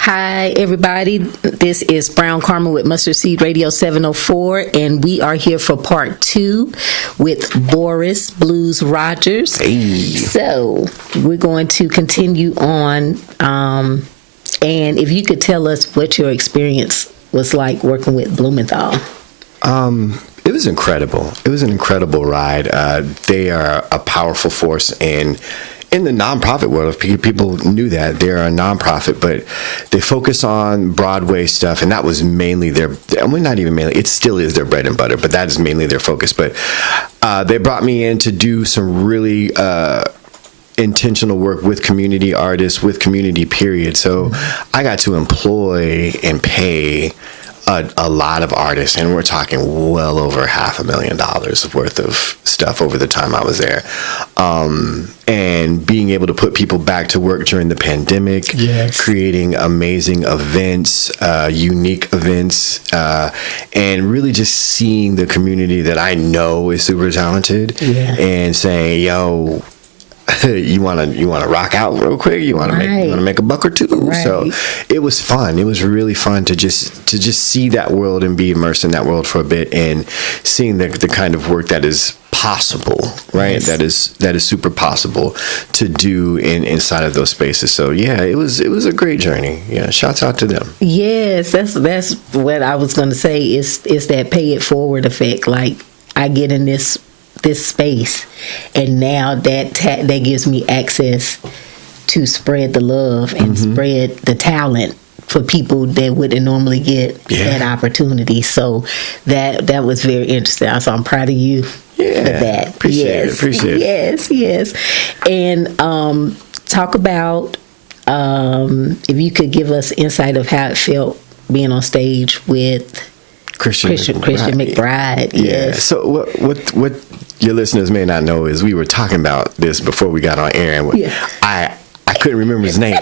Hi, everybody. This is Brown Carmen with Mustard Seed Radio 704, and we are here for part 2 with Boris Blues Rogers. Hey. So we're going to continue on, and if you could tell us what your experience was like working with Blumenthal. It was incredible. It was an incredible ride. They are a powerful force in the nonprofit world. If people knew that, they're a nonprofit, but they focus on Broadway stuff, and that was mainly their, well, not even mainly, it still is their bread and butter, but that is mainly their focus. But they brought me in to do some really intentional work with community artists, with community period. So I got to employ and pay a lot of artists, and we're talking well over $500,000 worth of stuff over the time I was there. And being able to put people back to work during the pandemic, creating amazing events, unique events, and really just seeing the community that I know is super talented and saying, yo, you want to rock out real quick? You want to make a buck or two? Right. So it was fun. It was really fun to just see that world and be immersed in that world for a bit, and seeing the kind of work that is possible, right? Yes. That is super possible to do inside of those spaces. So yeah, it was a great journey. Yeah, shouts out to them. Yes, that's what I was going to say. Is that pay it forward effect? Like, I get in this space, and now that gives me access to spread the love and spread the talent for people that wouldn't normally get that opportunity. So that was very interesting. So I'm proud of you for that. Appreciate it. Yes. And talk about if you could give us insight of how it felt being on stage with Christian McBride. Yeah. Yes. So what your listeners may not know is we were talking about this before we got on air, and I couldn't remember his name,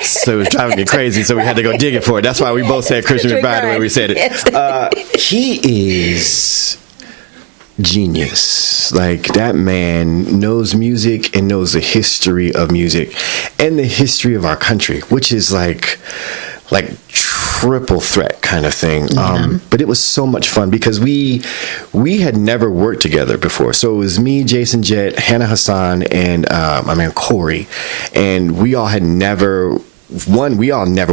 so it was driving me crazy. So we had to go dig it for it. That's why we both said Christian McBride the way we said it. He is genius. Like, that man knows music and knows the history of music and the history of our country, which is like triple threat kind of thing. But it was so much fun because we had never worked together before. So it was me, Jason Jett, Hannah Hassan, and my man Corey, and we all never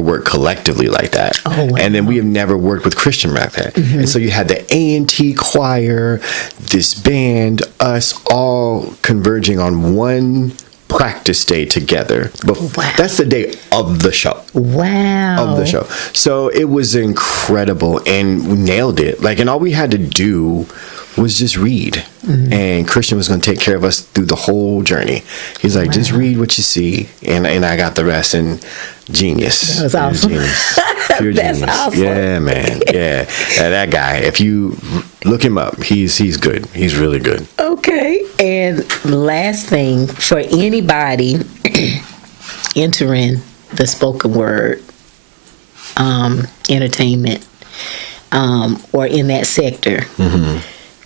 worked collectively like that. Oh, wow. And then we have never worked with Christian like that. And so you had the A&T choir, this band, us all converging on one practice day together. But that's the day of the show. Wow. Of the show. So it was incredible, and we nailed it. Like, and all we had to do was just read. And Christian was going to take care of us through the whole journey. He's like, just read what you see, and I got the rest. And genius. That was awesome. Genius. Pure That's genius. Awesome. Yeah, man. Yeah. That guy, if you look him up, he's good. He's really good. Okay. And last thing, for anybody entering the spoken word entertainment or in that sector,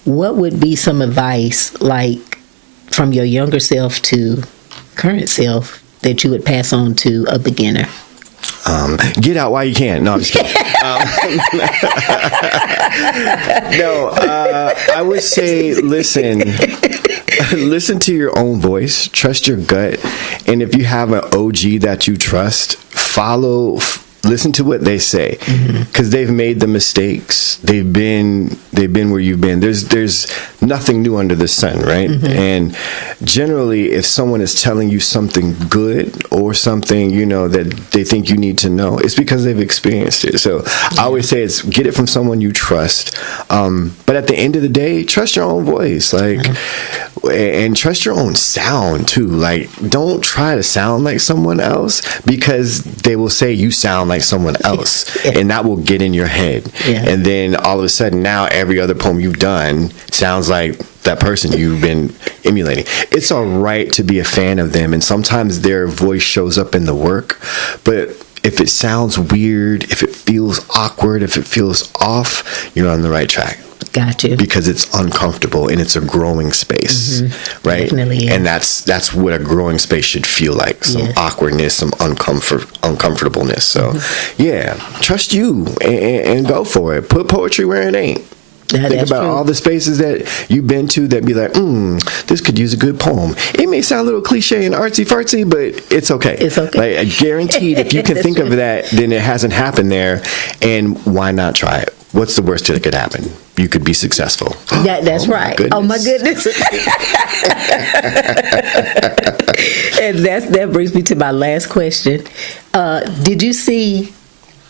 what would be some advice, like, from your younger self to current self, that you would pass on to a beginner? Get out while you can. No, I'm just kidding. I would say listen to your own voice, trust your gut, and if you have an OG that you trust, listen to what they say, because they've made the mistakes. They've been where you've been. There's nothing new under the sun, right? And generally, if someone is telling you something good or something, that they think you need to know, it's because they've experienced it. So I always say it's get it from someone you trust. But at the end of the day, trust your own voice, and trust your own sound too. Like, don't try to sound like someone else, because they will say you sound like someone else, and that will get in your head. And then all of a sudden, now every other poem you've done sounds like that person you've been emulating. It's all right to be a fan of them, and sometimes their voice shows up in the work, but if it sounds weird, if it feels awkward, if it feels off, you're on the right track. Gotcha. Because it's uncomfortable and it's a growing space, right? Definitely is. And that's what a growing space should feel like. Some awkwardness, some uncomfortableness. So, yeah, trust you and go for it. Put poetry where it ain't. Think about all the spaces that you've been to that be like, this could use a good poem. It may sound a little cliche and artsy fartsy, but it's okay. It's okay. Like, guaranteed, if you can think of that, then it hasn't happened there. And why not try it? What's the worst that could happen? You could be successful. That's right. Oh my goodness. And that brings me to my last question. Did you see,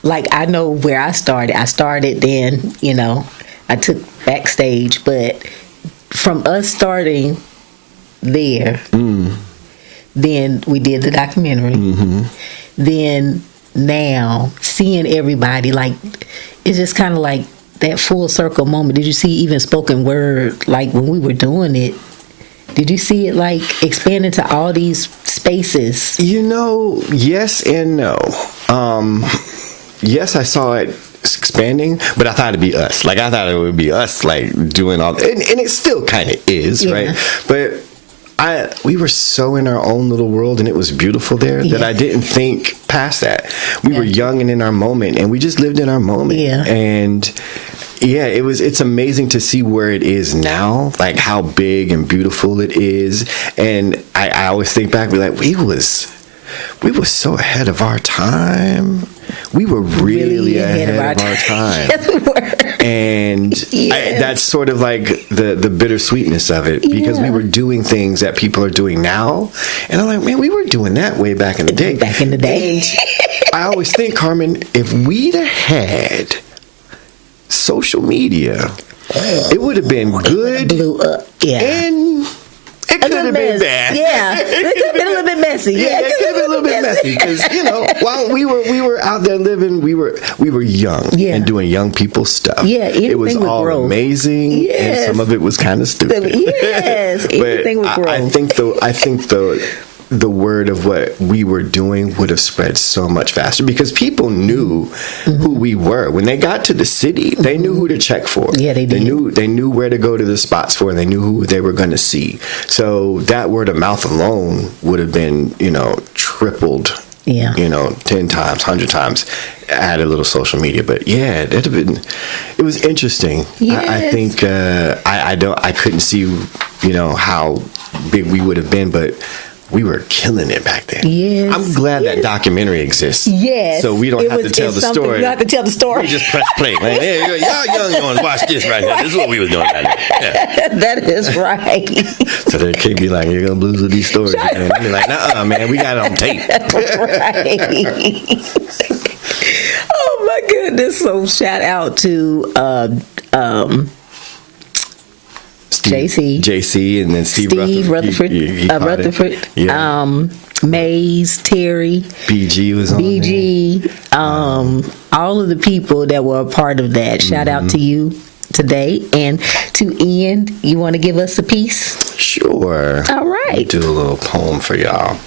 like, I know where I started. I started then, I took backstage, but from us starting there, then we did the documentary. Then now seeing everybody, like, it's just kind of like that full circle moment. Did you see even spoken word, like when we were doing it? Did you see it like expand into all these spaces? Yes and no. Yes, I saw it expanding, but I thought it'd be us. Like, I thought it would be us, like, doing all, and it still kind of is, right? But we were so in our own little world, and it was beautiful there that I didn't think past that. We were young and in our moment, and we just lived in our moment. And it's amazing to see where it is now, like how big and beautiful it is. And I always think back, be like, we was so ahead of our time. We were really ahead of our time. Yes, we were. And that's sort of like the bittersweetness of it, because we were doing things that people are doing now. And I'm like, man, we were doing that way back in the day. Back in the day. And I always think, Carmen, if we'd have had social media, it would have been good. It blew up. And it could have been bad. Yeah, it could have been a little bit messy. It could have been a little bit messy because while we were out there living, we were young and doing young people stuff. Yeah, it was all growth. Amazing, and some of it was kind of stupid. Yes, anything with growth. I think the word of what we were doing would have spread so much faster because people knew who we were. When they got to the city, they knew who to check for. Yeah, they did. They knew where to go to the spots for, and they knew who they were going to see. So that word of mouth alone would have been, tripled. 10 times, 100 times, add a little social media. But it was interesting. Yes. I think I couldn't see, how big we would have been, but we were killing it back then. Yes. I'm glad that documentary exists. Yes. So we don't have to tell the story. We don't have to tell the story. We just press play. Like, hey, y'all young ones, watch this right here. This is what we was doing right now. Yeah. That is right. So they can't be like, you're going to blues with these stories. And be like, nuh-uh, man, we got it on tape. Right. Oh, my goodness. So shout out to JC, and then Steve Rutherford, Maze, Terry, BG was on BG, all of the people that were a part of that. Shout out to you today. And to end, you want to give us a piece? Sure. All right. I'll do a little poem for y'all.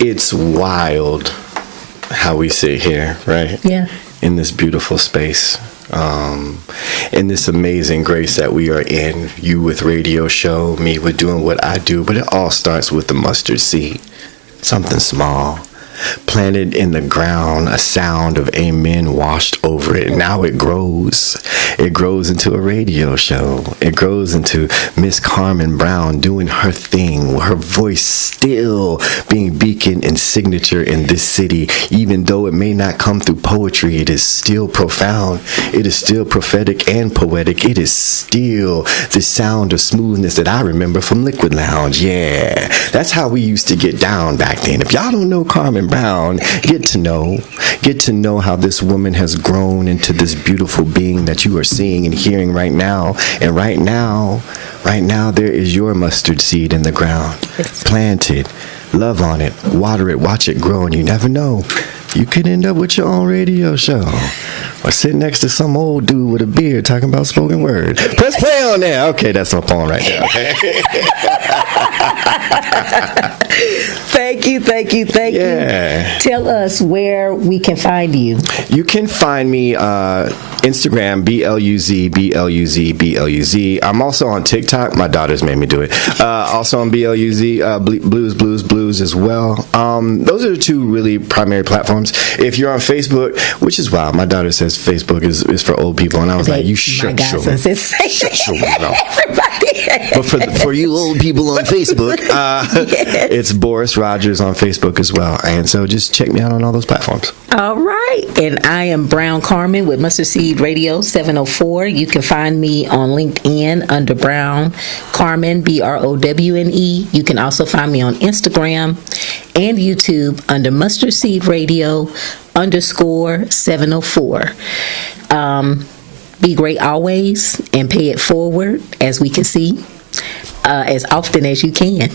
It's wild how we sit here, right? Yeah. In this beautiful space. In this amazing grace that we are in, you with radio show, me with doing what I do, but it all starts with the mustard seed, something small, planted in the ground, a sound of amen washed over it. Now it grows into a radio show. It grows into Miss Carmen Brown doing her thing, her voice still being beacon and signature in this city. Even though it may not come through poetry, it is still profound. It is still prophetic and poetic. It is still the sound of smoothness that I remember from Liquid Lounge. Yeah, that's how we used to get down back then. If y'all don't know Carmen Brown, get to know how this woman has grown into this beautiful being that you are seeing and hearing right now. And right now there is your mustard seed in the ground. Planted. Love on it. Water it. Watch it grow. And you never know. You could end up with your own radio show. Or sit next to some old dude with a beard talking about spoken word. Press play on there. Okay, that's my poem right there. Okay. Thank Thank you. Yeah. Tell us where we can find you. You can find me Instagram, BLUZ. I'm also on TikTok. My daughters made me do it. Also on BLUZ, Blues as well. Those are the two really primary platforms. If you're on Facebook, which is wild, my daughter says Facebook is for old people, and I was like, you shut your mouth. Everybody. But for you old people on Facebook, it's Boris Rogers on Facebook as well. And so just check me out on all those platforms. All right. And I am Brown Carmen with Mustard Seed Radio 704. You can find me on LinkedIn under Brown Carmen, BROWNE. You can also find me on Instagram and YouTube under Mustard Seed Radio _704. Be great always and pay it forward, as we can see, as often as you can.